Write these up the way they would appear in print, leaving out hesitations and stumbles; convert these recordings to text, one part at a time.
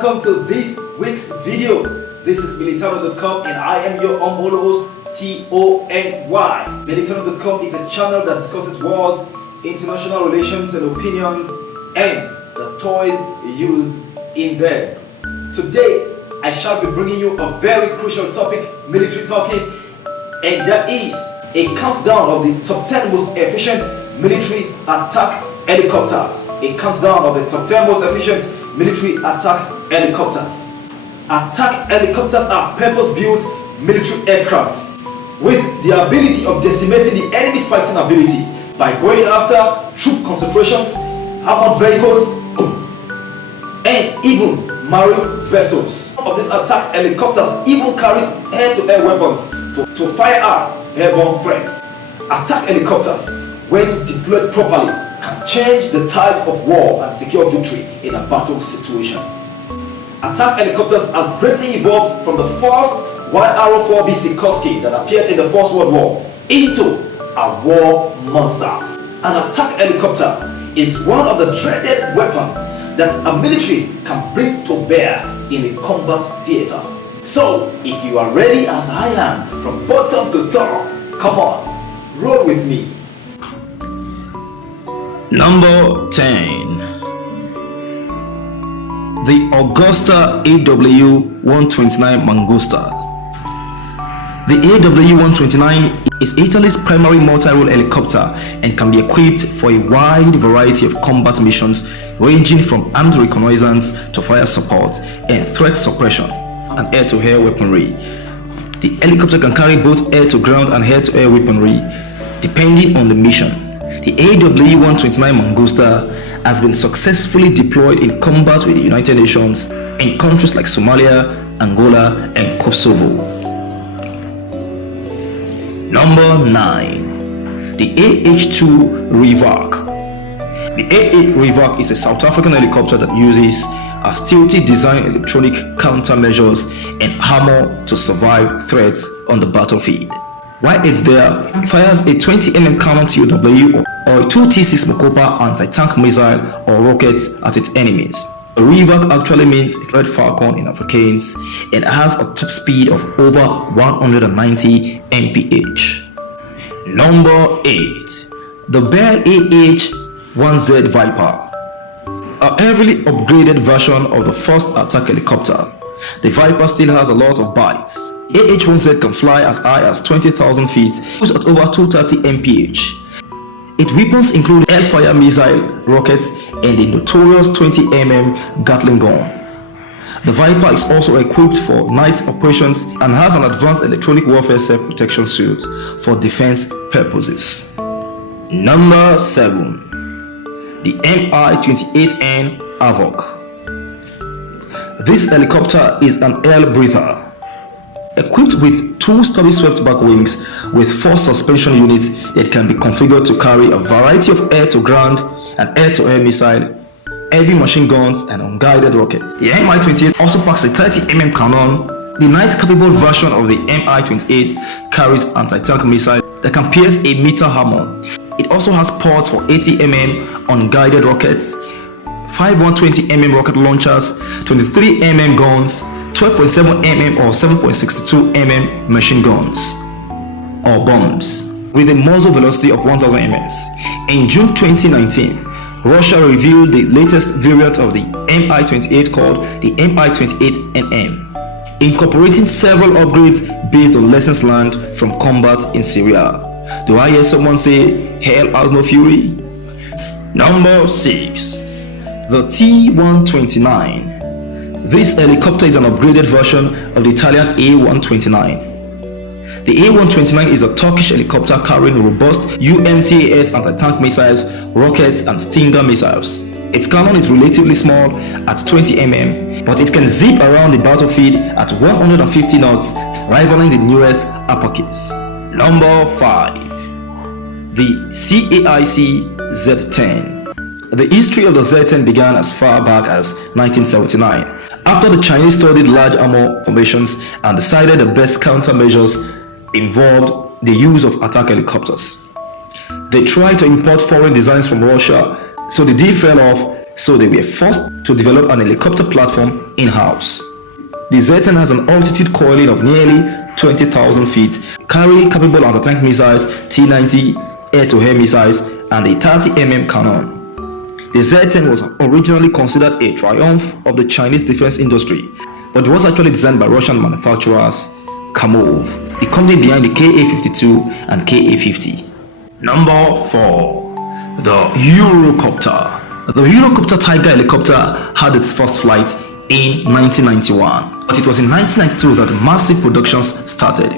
welcome to this week's video. This is pleasurable and I am your humble host, Tony. Pleasurable is a channel that discusses wars, international relations and opinions, and the toys used in them. Today, I shall be bringing you a very crucial topic, military talking, and that is a countdown of the top 10 most efficient military attack helicopters. A countdown of the top 10 most efficient military attack helicopters. Attack helicopters are purpose-built military aircraft with the ability of decimating the enemy's fighting ability by going after troop concentrations, armored vehicles, and even marine vessels. Some of these attack helicopters even carries air-to-air weapons to fire at airborne threats. Attack helicopters, when deployed properly, can change the tide of war and secure victory in a battle situation. Attack helicopters has greatly evolved from the first YR-4B Sikorsky that appeared in the First World War into a war monster. An attack helicopter is one of the dreaded weapons that a military can bring to bear in a combat theater. So, if you are ready as I am, from bottom to top, come on, roll with me. Number 10. The Augusta AW-129 Mangusta. The AW-129 is Italy's primary multi-role helicopter and can be equipped for a wide variety of combat missions ranging from armed reconnaissance to fire support and threat suppression and air-to-air weaponry. The helicopter can carry both air-to-ground and air-to-air weaponry depending on the mission. The AW-129 Mangusta has been successfully deployed in combat with the United Nations in countries like Somalia, Angola, and Kosovo. Number 9. The AH-2 Revark. The AH Revark is a South African helicopter that uses a stealthy design electronic countermeasures and armor to survive threats on the battlefield. While it's there, it fires a 20mm cannon TOW or a 2T6 Mokopa anti-tank missile or rockets at its enemies. A Revark actually means Red Falcon in Afrikaans and has a top speed of over 190 mph. Number 8. The Bell AH-1Z Viper. A heavily upgraded version of the first attack helicopter, the Viper still has a lot of bites. AH-1Z can fly as high as 20,000 feet, at over 230 mph. Its weapons include Hellfire missile, rockets, and the notorious 20mm Gatling gun. The Viper is also equipped for night operations and has an advanced electronic warfare self-protection suit for defense purposes. Number 7. The Mi-28N Havoc. This helicopter is an air breather, equipped with 2 stubby swept-back wings with 4 suspension units that can be configured to carry a variety of air-to-ground and air-to-air missile, heavy machine guns, and unguided rockets. The Mi-28 also packs a 30mm cannon. The night-capable version of the Mi-28 carries anti-tank missile that can pierce a meter armor. It also has ports for 80mm unguided rockets, 5 120mm rocket launchers, 23mm guns, 12.7mm or 7.62mm machine guns or bombs with a muzzle velocity of 1000 ms. In June 2019, Russia revealed the latest variant of the Mi-28 called the Mi-28NM, incorporating several upgrades based on lessons learned from combat in Syria. Do I hear someone say, hell has no fury? Number 6. The T-129. This helicopter is an upgraded version of the Italian A-129. The A-129 is a Turkish helicopter carrying robust UMTAS anti-tank missiles, rockets, and Stinger missiles. Its cannon is relatively small at 20mm, but it can zip around the battlefield at 150 knots, rivaling the newest Apaches. Number 5. The CAIC Z-10. The history of the Z-10 began as far back as 1979, after the Chinese studied large armor formations and decided the best countermeasures involved the use of attack helicopters. They tried to import foreign designs from Russia, so the deal fell off so they were forced to develop an helicopter platform in-house. The Z-10 has an altitude coiling of nearly 20,000 feet, carry capable anti-tank missiles, T-90 air-to-air missiles, and a 30mm cannon. The Z-10 was originally considered a triumph of the Chinese defense industry, but it was actually designed by Russian manufacturers KA-Hokum, the company behind the KA-52 and KA-50. Number 4. The Eurocopter. The Eurocopter Tiger helicopter had its first flight in 1991, but it was in 1992 that massive productions started.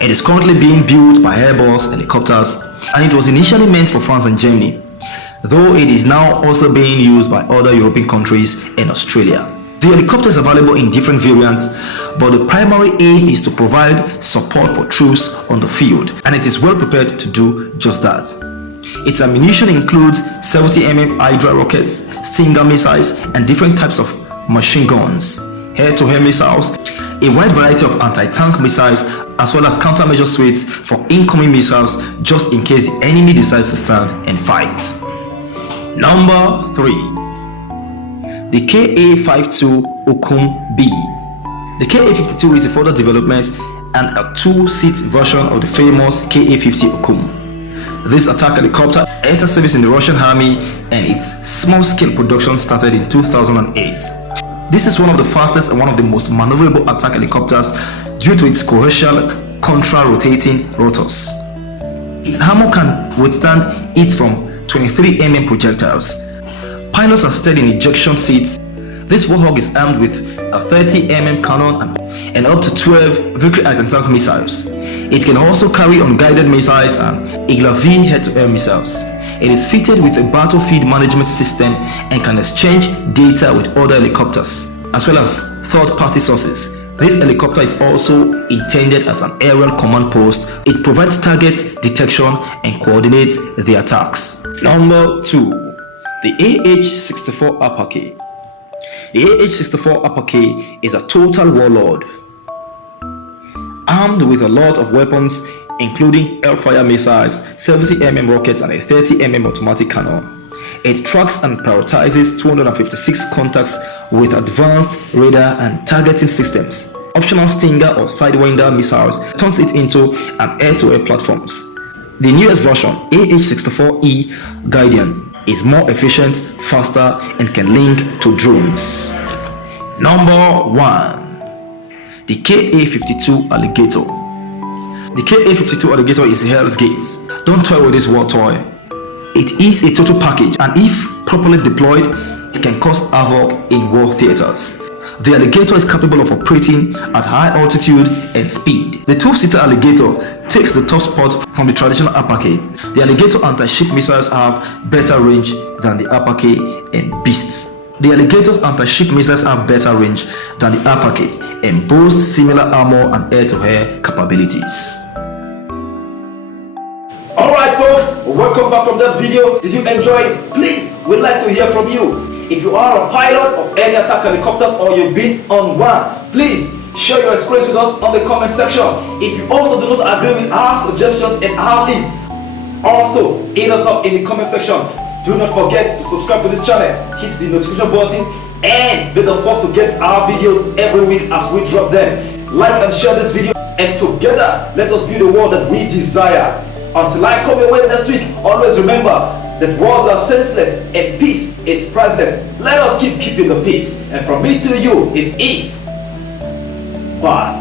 It is currently being built by Airbus helicopters, and it was initially meant for France and Germany, though it is now also being used by other European countries and Australia. The helicopter is available in different variants, but the primary aim is to provide support for troops on the field, and it is well prepared to do just that. Its ammunition includes 70mm Hydra rockets, Stinger missiles, and different types of machine guns, air-to-air missiles, a wide variety of anti-tank missiles, as well as countermeasure suites for incoming missiles just in case the enemy decides to stand and fight. Number 3. The KA-52 B. The KA-52 is a further development and a two-seat version of the famous KA-50 This attack helicopter entered service in the Russian army, and its small-scale production started in 2008. This is one of the fastest and one of the most maneuverable attack helicopters due to its coaxial contra-rotating rotors. Its armor can withstand heat from 23mm projectiles. Pilots are seated in ejection seats. This Warhawk is armed with a 30mm cannon and up to 12 Victory anti-tank missiles. It can also carry unguided missiles and Igla-V head-to-air missiles. It is fitted with a battlefield management system and can exchange data with other helicopters, as well as third-party sources. This helicopter is also intended as an aerial command post. It provides target detection and coordinates the attacks. Number 2. The AH-64 Apache. The AH-64 Apache is a total warlord, armed with a lot of weapons including Hellfire missiles, 70mm rockets, and a 30mm automatic cannon. It tracks and prioritizes 256 contacts with advanced radar and targeting systems. Optional Stinger or Sidewinder missiles turns it into an air-to-air platforms. The newest version, AH-64E Guardian, is more efficient, faster, and can link to drones. Number 1. The KA-52 Alligator. The KA-52 Alligator is Hell's Gate. Don't toy with this war toy. It is a total package, and if properly deployed, it can cause havoc in war theaters. The Alligator is capable of operating at high altitude and speed. The two-seater Alligator takes the top spot from the traditional Apache. The Alligator anti-ship missiles have better range than the Apache and Beasts. The Alligator's anti-ship missiles have better range than the Apache and boast similar armor and air-to-air capabilities. Alright folks, welcome back from that video. Did you enjoy it? Please, we'd like to hear from you. If you are a pilot of any attack helicopters or you've been on one, please share your experience with us on the comment section. If you also do not agree with our suggestions and our list, also hit us up in the comment section. Do not forget to subscribe to this channel, hit the notification button, and be the first to get our videos every week as we drop them. Like and share this video, and together let us build the world that we desire. Until I come your way next week, always remember that wars are senseless and peace is priceless. Let us keeping the peace. And from me to you, it is. Bye.